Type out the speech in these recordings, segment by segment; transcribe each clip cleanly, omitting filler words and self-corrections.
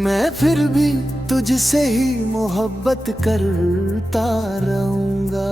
मैं फिर भी तुझसे ही मोहब्बत करता रहूंगा।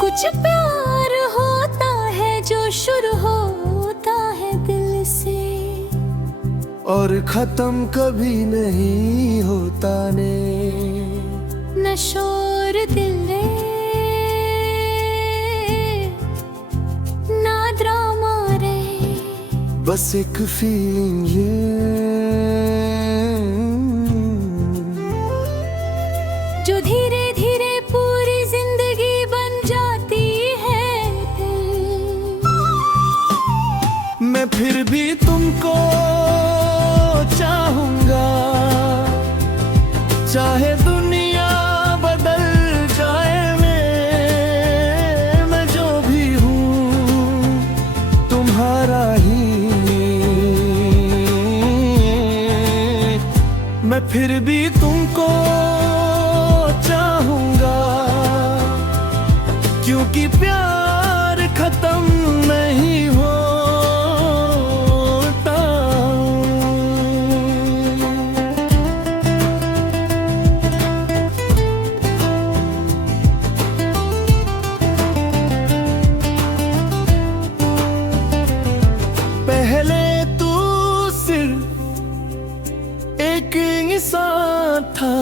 कुछ प्यार होता है जो शुरू होता है दिल से, और खत्म कभी नहीं होता ने। न शोर दिल ना ड्रामा रे, बस एक फीलिंग जो धीरे धीरे पूरी जिंदगी बन जाती है। मैं फिर भी तुमको चाहूंगा, चाहे दुनिया बदल जाए। मैं जो भी हूँ तुम्हारा ही। मैं फिर भी तुमको चाहूंगा, क्योंकि प्यार खत्म नहीं होता। पहले तू सिर्फ एक इंसान था,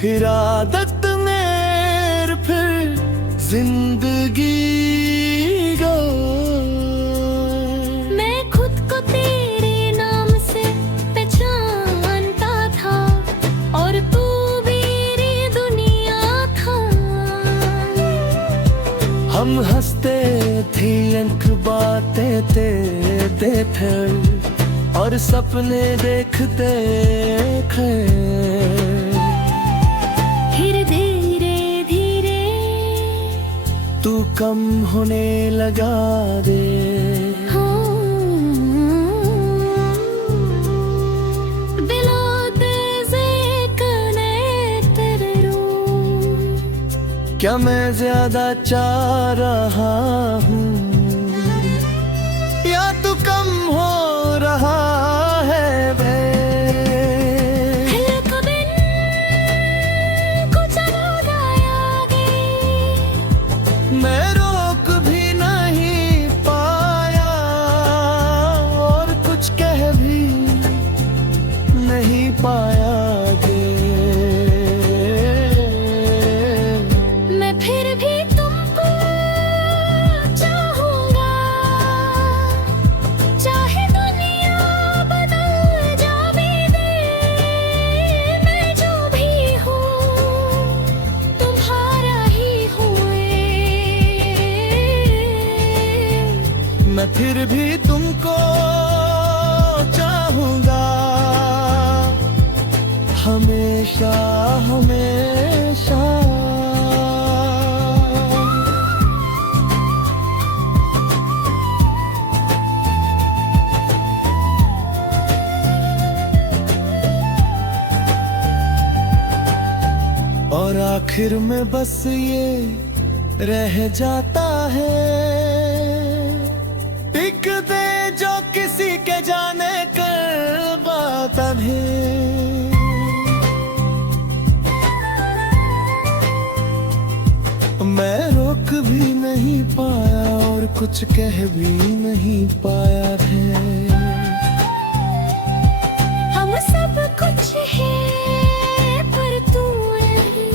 फिर आदत मेर, फिर जिंदगी गो। मैं खुद को तेरे नाम से पहचानता था, और तू मेरी दुनिया था। हम हंसते थे, अंक बातें ते फिर, और सपने देखते थे। फिर धीरे धीरे तू कम होने लगा दे। क्या मैं ज्यादा चाह रहा हूँ, या तू कम हो रहा है बे? मैं रोक भी नहीं पाया, और कुछ कह भी नहीं पाया गे। मैं फिर भी तुमको चाहूंगा, चाहे दुनिया बदल जावे दे। मैं जो भी हूँ तुम्हारा ही हूँ। मैं फिर भी तुमको चाहूंगा, हमेशा हमेशा। और आखिर में बस ये रह जाता है, एक दे जो किसी के जाने कर बात है। मैं रोक भी नहीं पाया, और कुछ कह भी नहीं पाया है। हम सब कुछ है पर तू नहीं।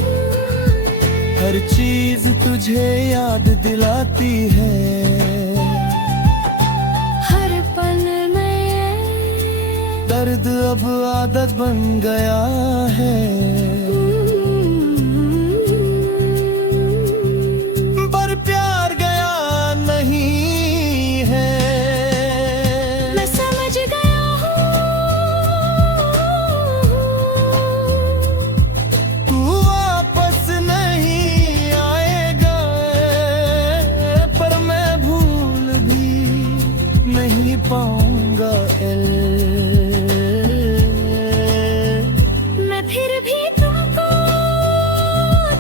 हर चीज तुझे याद दिलाती है, हर पल में दर्द अब आदत बन गया है। पर प्यार गया नहीं है। मैं समझ गया हूँ, तू वापस नहीं आएगा, पर मैं भूल भी नहीं पाऊंगा। मैं फिर भी तुमको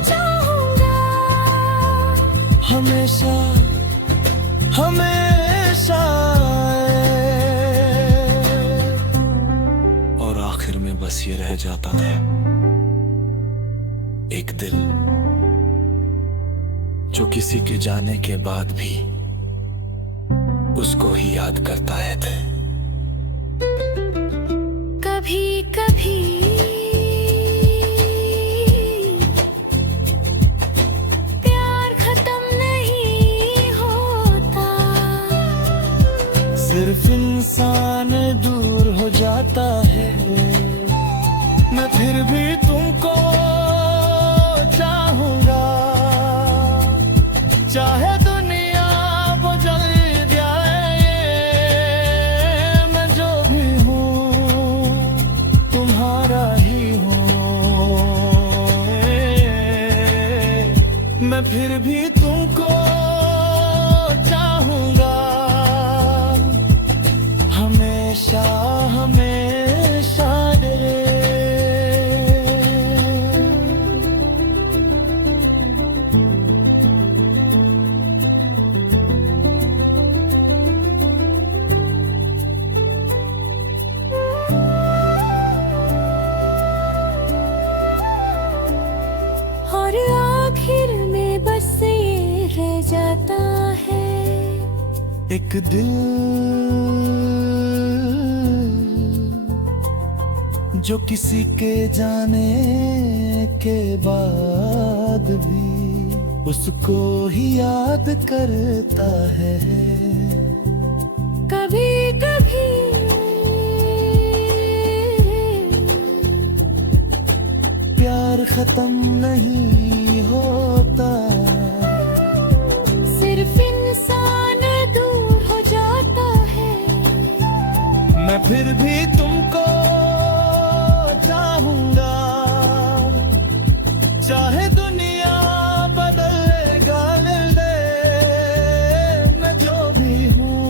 चाहूंगा, हमेशा हमेशा। और आखिर में बस ये रह जाता था एक दिल जो किसी के जाने के बाद भी उसको ही याद करता है। कभी कभी प्यार खत्म नहीं होता, सिर्फ इंसान दूर हो जाता है। मैं फिर भी तुमको चाहूंगा, चाहे दुनिया बदल जाए। मैं जो भी हूँ तुम्हारा ही हूँ। मैं फिर भी तुमको चाहूंगा, हमेशा हमेशा रे। और आखिर में बस ये रह जाता है एक दिल जो किसी के जाने के बाद भी उसको ही याद करता है। कभी कभी प्यार खत्म नहीं होता, सिर्फ इंसान दूर हो जाता है। मैं फिर भी तुमको चाहूंगा, चाहे दुनिया बदल दे। मैं जो भी हूँ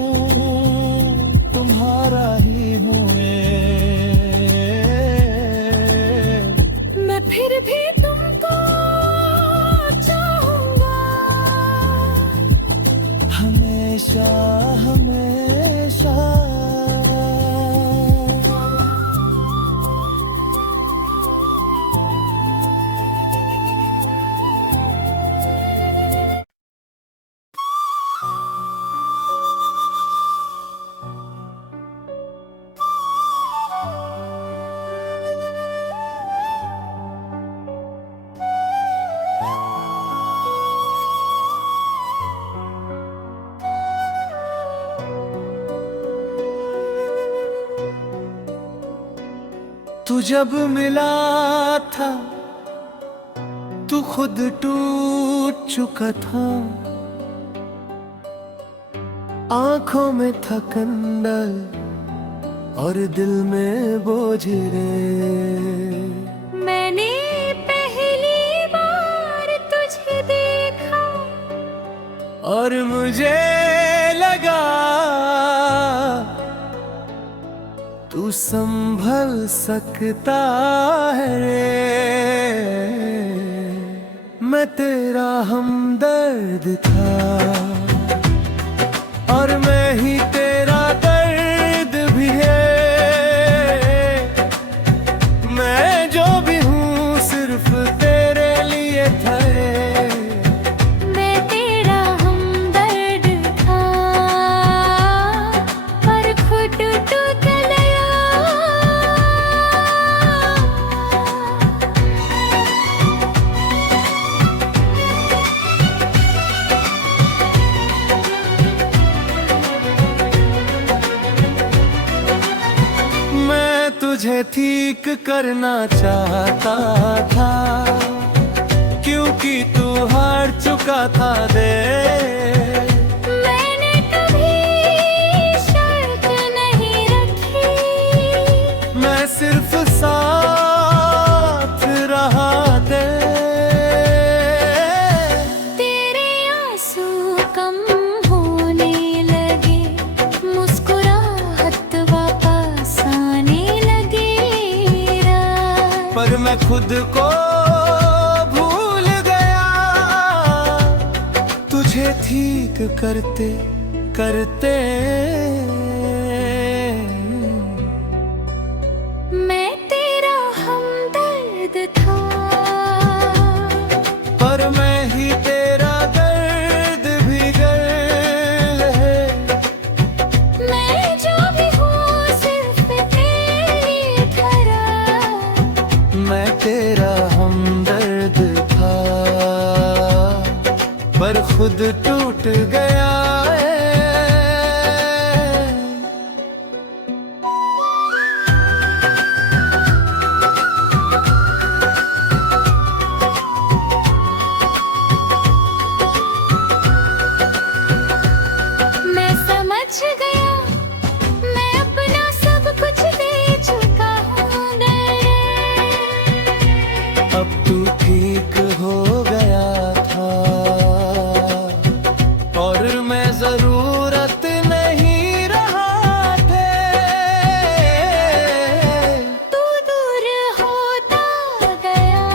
तुम्हारा ही हूँ। मैं फिर भी तुमको चाहूंगा, हमेशा हमेशा। तू जब मिला था तू खुद टूट चुका था, आंखों में था कंडल और दिल में बोझ रे। मैंने पहली बार तुझे देखा और मुझे लगा तू संभल सकता है रे। मैं तेरा हमदर्द था और मैं ही तेरा दर्द भी है। मैं जो भी हूँ सिर्फ तेरे लिए था। मैं तेरा हमदर्द था पर खुद तो गया। मैं तुझे ठीक करना चाहता था क्योंकि तू हार चुका था दे। मैंने कभी शर्त नहीं रखी, मैं सिर्फ साथ रहा दे। तेरे आंसू कम होने लगे, मुस्कुराहट वापस आने लगे। पर मैं खुद को भूल गया तुझे ठीक करते करते। मैं तेरा हमदर्द था, पर मैं ही तेरा दर्द भी गर है। मैं जो भी हूँ सिर्फ तेरी तरह। मैं तेरा हमदर्द था, पर खुद टूट गया है। मैं समझ गया, मैं अपना सब कुछ दे चुका हूँ दर्द। अब तू ठीक हो गया था, और मैं जरूरत नहीं रहा थे। तू दूर होता गया,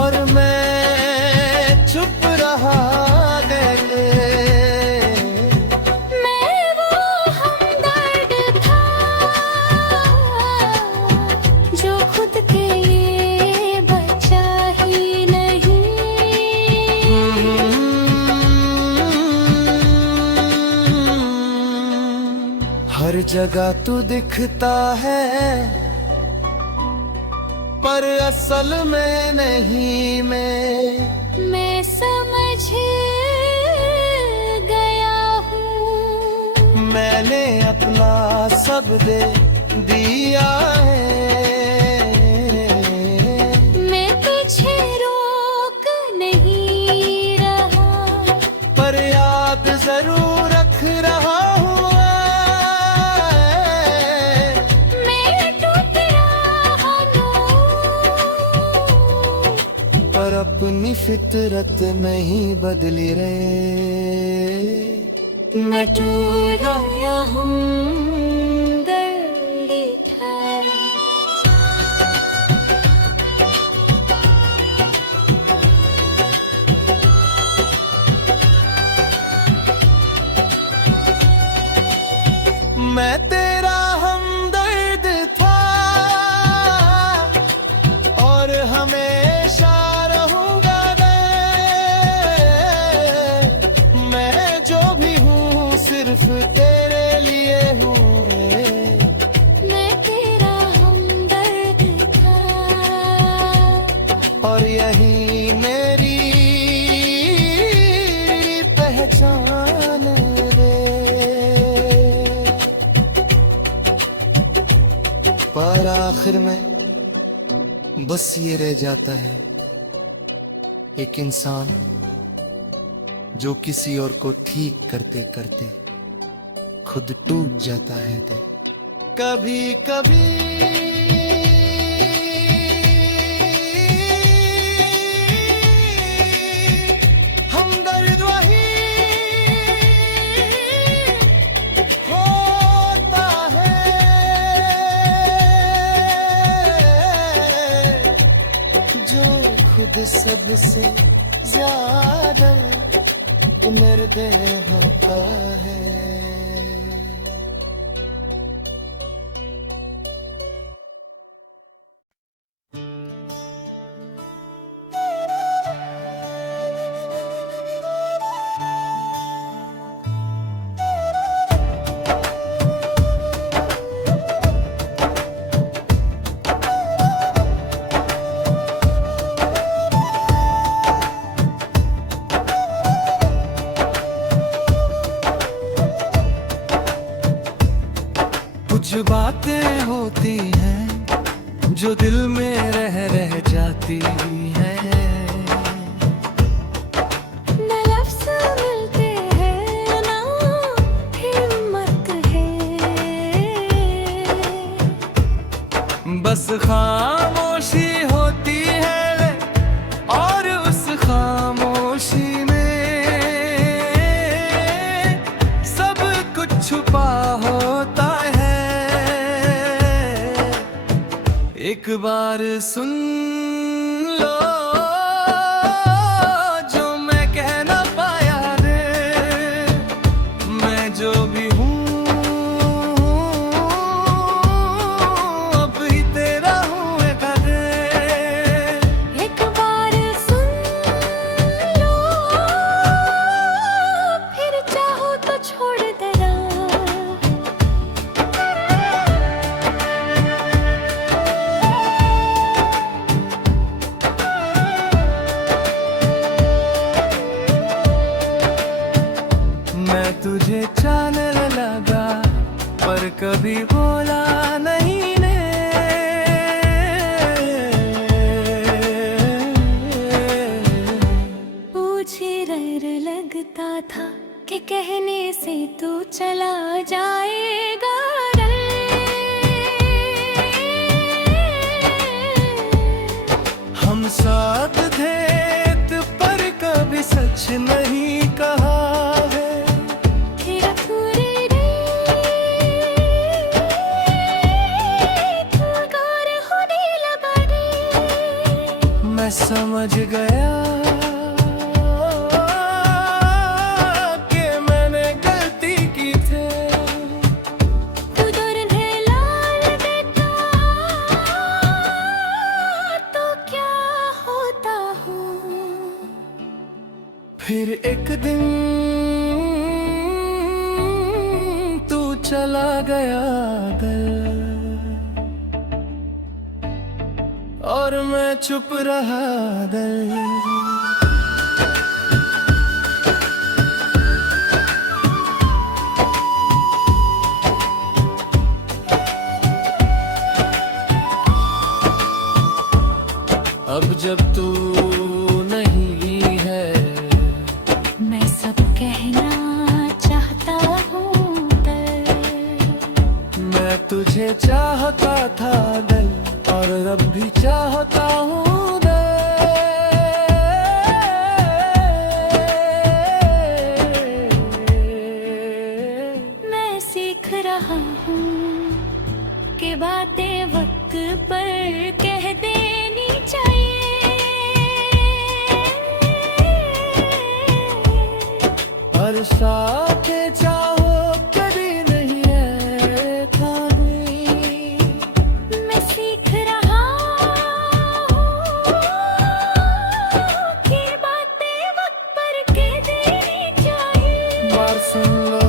और मैं चुप रहा गए। मैं वो हमदर्द था जो खुद के लिए बचा ही नहीं। हर जगह तू दिखता है, पर असल में नहीं। मैं समझ गया हूँ, मैंने अपना सब दे दिया है। मैं तुझे रोक नहीं रहा, पर याद जरूर रख रहा हूँ। मैं टूट रहा हूँ, पर अपनी फितरत नहीं बदली रे। मैं टूट गया हूँ दर्द था। मैं तेरा हमदर्द था, और हमेशा रहूंगा मैं जो भी हूँ सिर्फ तेरे लिए हूँ। मैं तेरा हमदर्द था, और यही मेरी पहचान रे। पर आखिर में बस ये रह जाता है, एक इंसान जो किसी और को ठीक करते करते खुद टूट जाता है दिल। कभी कभी हमदर्द वही होता है जो खुद सबसे ज्यादा निर्दय होता है। कुछ बातें होती हैं जो दिल में रह जाती हैं। न लफ्ज़ मिलते हैं ना हिम्मत है, बस खामोशी होती है, और उस खामोशी में सब कुछ छुपा होता है। एक बार सुन लो जो मैं कह ना पाया रे। तुझे चाहने लगा पर कभी बोला नहीं ने। मुझे डर लगता था कि कहने से तू चला जाएगा रे। हम साथ थे पर कभी सच नहीं कहा है। फिर पूरे रे तू गौर होने लगा रे। मैं समझ गया कि मैंने गलती की थी। तू दूर है लाल बेटा तो क्या होता हूँ। फिर एक दिन तू चला गया घर और मैं चुप रहा दिल। अब जब तू नहीं है मैं सब कहना चाहता हूँ मैं तुझे चाहता था दिल और अब भी चाहता हूँ दिल। मैं सीख रहा हूँ कि बातें वक्त पर कह देनी चाहिए। हर साथ चाहो कभी नहीं है खाली। मैं सीख रहा हूँ कि बातें वक्त पर कह देनी चाहिए। बार सुन लो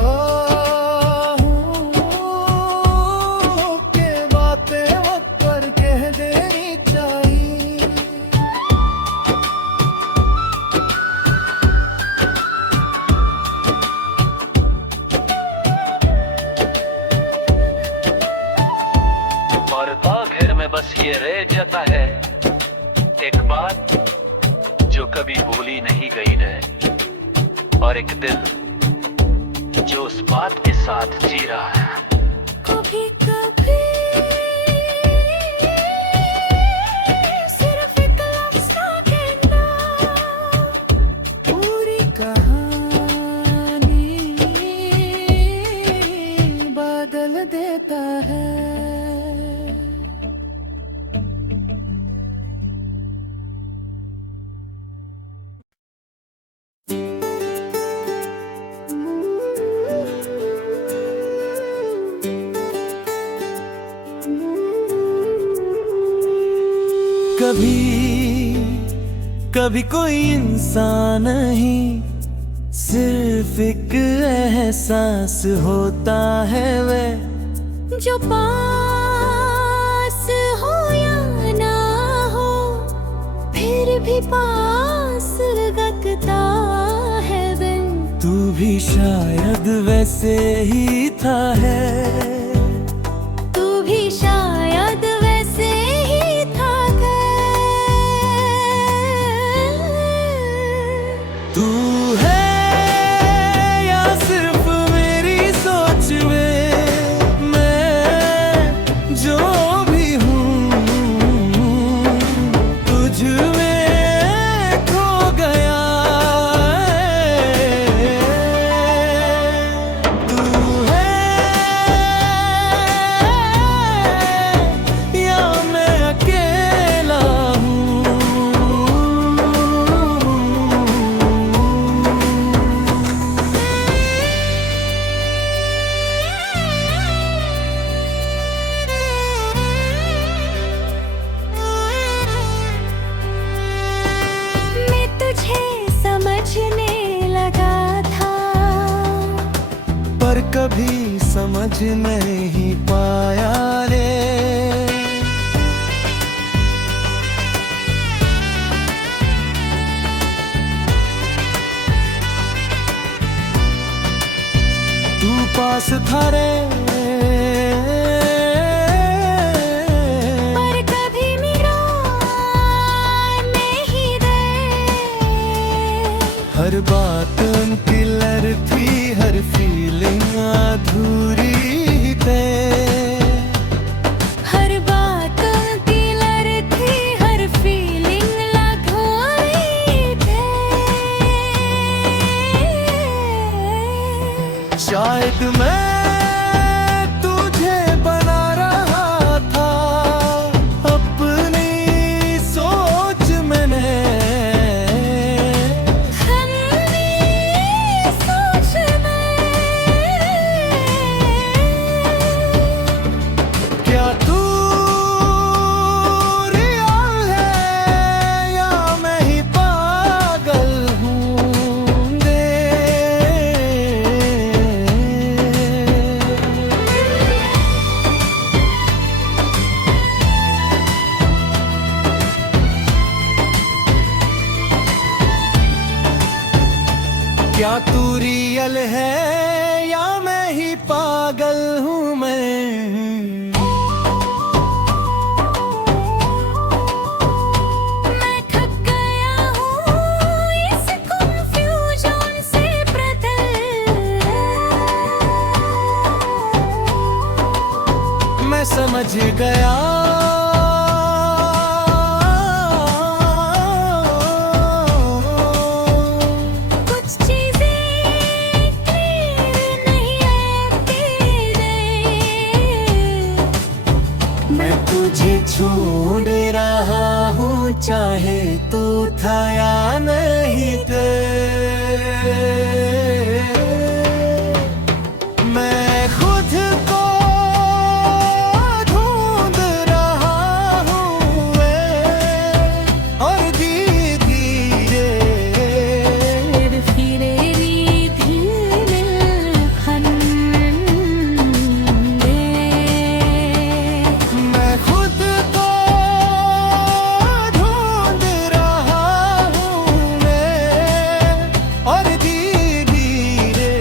कि बातें वक्त पर कह देनी चाहिए। और आखिर में बस ये रह जाता है एक बात जो कभी भूली नहीं गई रहे, और एक दिल जो उस बात के साथ जी रहा है। कभी कभी सिर्फ एक लफ्ज़ का कहना पूरी कहानी बदल देता है। कभी कभी कोई इंसान नहीं सिर्फ एक एहसास होता है वे जो पास हो या ना हो फिर भी पास लगता है बिन। तू भी शायद वैसे ही था है। तू भी शायद वैसे ही था तू है या सिर्फ मेरी सोच में मैं जो भी हूँ तुझ में खो गया। तू है या मैं अकेला मैं तुझे समझने लगा था पर कभी समझ नहीं पाया रे। पास था रे, पर कभी मेरा नहीं दे। हर बात अनक्लियर थी, हर फीलिंग अधूरी थे। हर बात क्लियर थी, हर फीलिंग अधूरी थे। शायद मैं तुझे बना रहा था अपनी सोच मैंने, हमने सोच में क्या तू रियल है या मैं ही पागल हूँ दे। क्या तू रियल है या मैं ही पागल हूँ मैं। मैं थक गया हूँ इस कंफ्यूजन से ब्रदर। मैं समझ गया कुछ चीजें क्लियर नहीं है तेरे। मैं तुझे छोड़ रहा हूँ चाहे तू था या नहीं थे। मैं खुद को ढूंढ रहा हूँ और धीरे धीरे फिर धीरे खंडे। मैं खुद को ढूंढ रहा हूँ और धीरे धीरे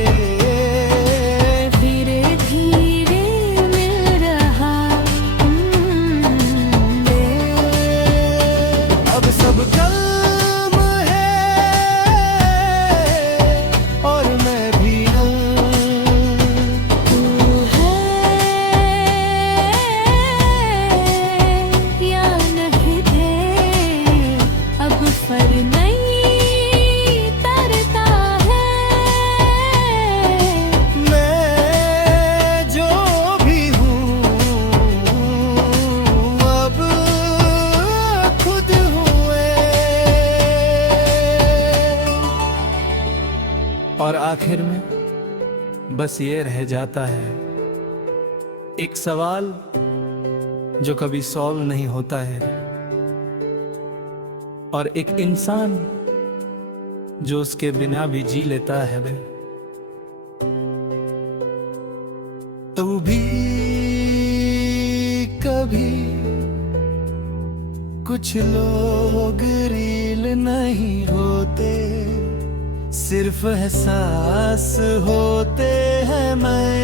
फिर धीरे मिल रहा दे। अब सब कलम है और मैं भी हूँ। तू है या नहीं थे, अब फर नहीं तरता है। मैं जो भी हूँ अब खुद हुए। और आखिर में बस ये रह जाता है एक सवाल जो कभी सॉल्व नहीं होता है, और एक इंसान जो उसके बिना भी जी लेता है वे। तू भी कभी कुछ लोग रील नहीं होते, सिर्फ एहसास होते हैं। मैं